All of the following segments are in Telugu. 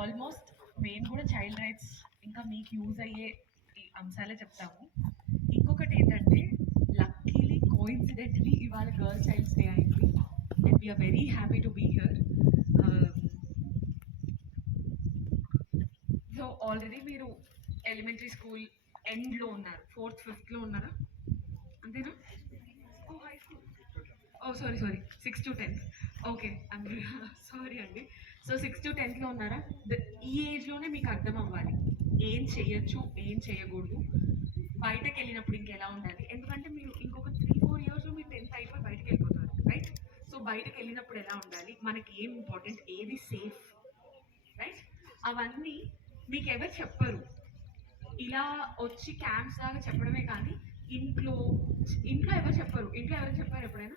ఆల్మోస్ట్ మేము కూడా చైల్డ్ రైట్స్ ఇంకా మీకు యూజ్ అయ్యే ఈ అంశాలే చెప్తాము. ఇంకొకటి ఏంటంటే లక్కీలీ కోఇన్సిడెంట్లీ ఇవాళ గర్ల్ చైల్డ్స్ డే అయింది and we are very happy to be here. So already మీరు ఎలిమెంటరీ స్కూల్ ఎండ్లో ఉన్నారు, 4th 5th ఉన్నారా అంతేనా? Oh high school, oh sorry 6 to 10. Okay, sorry అండి. సో 6 to 10 ఉన్నారా? ఈ ఏజ్లోనే మీకు అర్థం అవ్వాలి ఏం చేయొచ్చు ఏం చేయకూడదు, బయటకు వెళ్ళినప్పుడు ఇంకెలా ఉండాలి. ఎందుకంటే మీరు ఇంకొక 3-4 yearsలో మీరు 10th అయిపోయి బయటకు వెళ్ళిపోతారు, రైట్? సో బయటకు వెళ్ళినప్పుడు ఎలా ఉండాలి, మనకి ఏం ఇంపార్టెంట్, ఏది సేఫ్, రైట్? అవన్నీ మీకు ఎవరు చెప్పరు. ఇలా వచ్చి క్యాంప్స్ లాగా చెప్పడమే కానీ ఇంట్లో ఎవరు చెప్పరు. ఇంట్లో ఎవరు చెప్పారు ఎప్పుడైనా?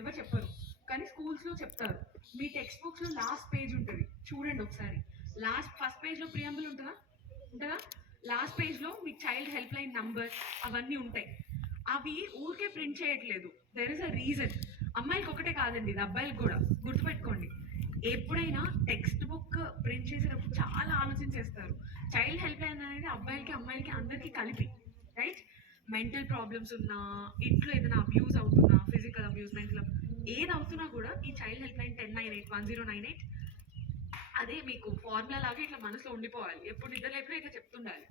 ఎవరు చెప్పరు. కానీ స్కూల్స్లో చెప్తారు. మీ టెక్స్ట్ బుక్స్లో లాస్ట్ పేజ్ ఉంటుంది, చూడండి ఒకసారి. ఫస్ట్ పేజ్లో ప్రియంబుల్ ఉంటుందా? లాస్ట్ పేజ్లో మీ చైల్డ్ హెల్ప్ లైన్ నంబర్ అవన్నీ ఉంటాయి. అవి ఊరికే ప్రింట్ చేయట్లేదు, దెర్ ఇస్ అ రీజన్. అమ్మాయిలకి ఒకటే కాదండి, ఇది అబ్బాయిలకు కూడా. గుర్తుపెట్టుకోండి, ఎప్పుడైనా టెక్స్ట్ బుక్ ప్రింట్ చేసేటప్పుడు చాలా ఆలోచించేస్తారు. చైల్డ్ హెల్ప్ లైన్ అనేది అబ్బాయిలకి అమ్మాయిలకి అందరికీ కలిపి, రైట్? మెంటల్ ప్రాబ్లమ్స్ ఉన్నా, ఇంట్లో ఏదైనా అబ్యూస్ అవుతున్నా, ఫిజికల్ అబ్యూస్, మెంటల్ ఏది అవుతున్నా కూడా ఈ చైల్డ్ హెల్ప్ లైన్ 1098 అదే మీకు ఫార్ములా లాగా ఇట్లా మనసులో ఉండిపోవాలి. ఎప్పుడు నిద్ర లేకపోతే ఇట్లా చెప్తుండాలి.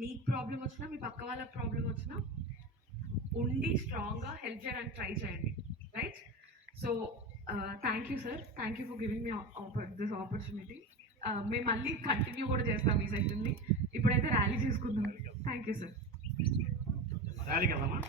మీకు ప్రాబ్లం వచ్చినా, మీ పక్క వాళ్ళకి ప్రాబ్లం వచ్చినా ఉండి స్ట్రాంగ్గా హెల్ప్ చేయడానికి ట్రై చేయండి, right? So thank you sir, thank you for giving me this opportunity. మేము మళ్ళీ కంటిన్యూ కూడా చేస్తాం ఈ సెషన్ని. ఇప్పుడైతే ర్యాలీ చేసుకుందాం. Thank you sir. ర్యాలీకి వెళ్దామా?